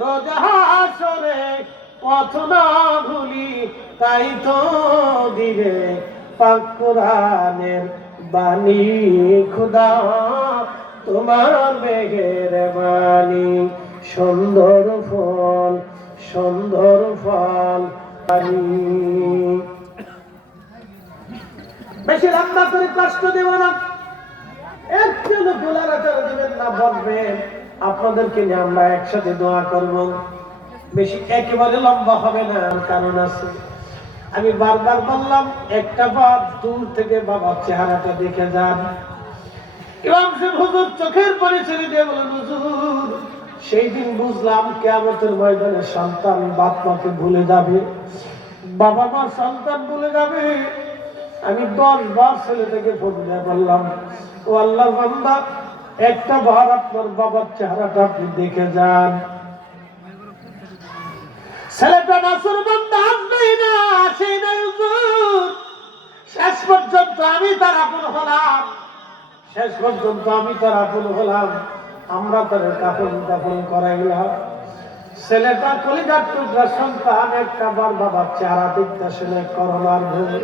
রোজা হাসরে পথ না ভুলি, তাই তো দিবে পাক কোরআনের বাণী খোদা তোমার মেহেরবানি। সুন্দর ফল সুন্দর ফল বেশি রান্না করে কষ্ট দেব না, একটু গোলার আচার দিবেন না, বলবেন আপনাদেরকে নিয়ে আমরা একসাথে দোয়া করব। বেশি একেবারে লম্বা হবে না, কারণ আছে। আমি বারবার বললাম একটা বার দূর থেকে বাবার চেহারাটা দেখে যান। ইমাম সাহেব হুজুর চোখের পানি ছেড়ে দিয়ে বলেন, হুজুর সেই দিন বুঝলাম কিয়ামতের ময়দানে সন্তান বাপ মাকে ভুলে যাবে, বাবা মা সন্তান ভুলে যাবে। আমি 10 বার ছেলেটাকে ফোন দিয়ে বললাম, ও আল্লাহর বান্দা একটা বার আপনার বাবার চেহারাটা আপনি দেখে যান। ছেলেটা নাফরমান আসবেই না, আসেই না হুজুর। শেষ পর্যন্ত আমি তার আপন হলাম, শেষ পর্যন্ত আমি তার আপন হলাম। আমরা তার কাপড় দাপন করাইলাম। ছেলেটা কলিজার টুকরা সন্তান একটা বার বাবার চেহারা দেখতে শুনে করোনার ভূমি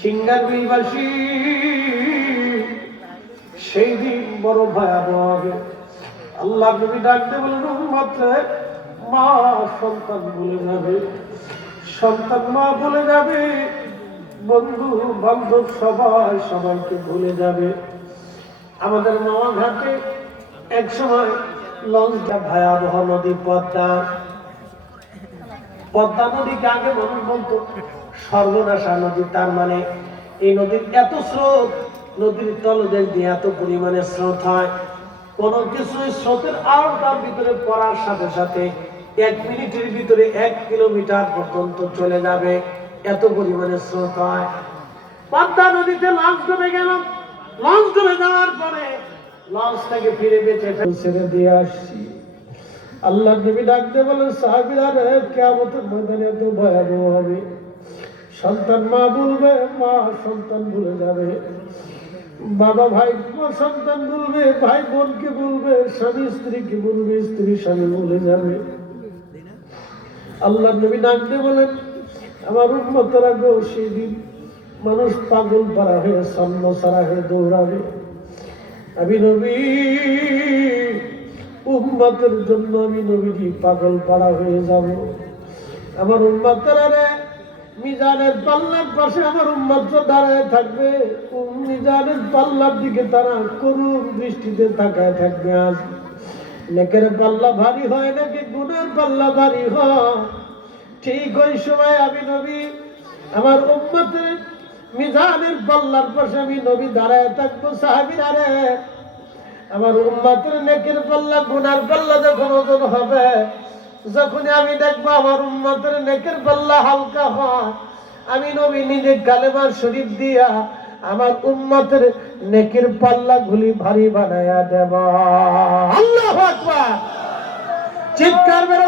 সিঙ্গার বিলবাসী সেই দিন বড় ভয়াবহ হবে। আল্লাহ নবী ডাকতে বলেন, উম্মতে মা সন্তান ভুলে যাবে, সন্তান মা ভুলে যাবে, বন্ধু বান্ধব সবাই সবাইকে ভুলে যাবে। আমাদের মামা ঘাটে এক সময় লঞ্চটা ভয়াবহ নদী পদ্মা নদীকে আগে মানুষ বলতো সর্বনাশা নদী। তার মানে এই নদীর এত স্রোত, নদীর তলদেশ দিয়ে এত পরিমাণে স্রোত হয়, কোন কিছু স্রোতের আওতার ভিতরে পড়ার সাথে সাথে 1 মিনিটের ভিতরে 1 কিলোমিটার পর্যন্ত চলে যাবে, এত পরিমাণে স্রোত হয়। পদ্মা নদীতে লঞ্চ ডুবে গেল। লঞ্চ ডুবে যাওয়ার পরে লঞ্চটাকে ফিরে বেঁচে ছেড়ে দিয়ে আসছি। আল্লাহ নবী ডাকতে বলেন, সাহাবীরা রে কিয়ামতের ময়দানে এত ভয়াবহ হবে, সন্তান মা ভুলবে, মা সন্তান ভুলে যাবে, বাবা ভাই সন্তান ভুলবে, ভাই বোনকে ভুলবে, স্বামী স্ত্রীকে ভুলবে, স্ত্রী স্বামী ভুলে যাবে। আল্লাহ নবী ডাকতে বলেন, আমার উম্মতরা গো, সেদিন মানুষ পাগল পারা হয়ে ছন্ন ছাড়া হয়ে দৌড়াবে। আমি নবী উম্মতের জন্য আমি নবীজি পাগল পাড়া হয়ে যাব। আমার উম্মতরা রে মিজানের পাল্লার পাশে আমার উম্মত দাঁড়ায় থাকবে, মিজানের পাল্লার দিকে তারা করুণ দৃষ্টিতে তাকায় থাকবে। আজ নেকের পাল্লা ভারী হয় নাকি গুনার পাল্লা ভারী হয়, ঠিক ওই সময় আমি নবী আমার উম্মতের মিজানের পাল্লার পাশে আমি নবী দাঁড়ায় থাকবো। সাহাবীরা রে আমার উম্মতের নেকের পাল্লা গুনার পাল্লা যখন ওজন হবে, যখন আমি দেখবো আমার উম্মতের নেকের পাল্লা হালকা হয়, আমি নবী নিজে কালেমার শরীফ দিয়া আমার উম্মতের নেকের পাল্লা গুলি ভারী বানায়া দেব। আল্লাহু আকবার, চিৎকার মেরে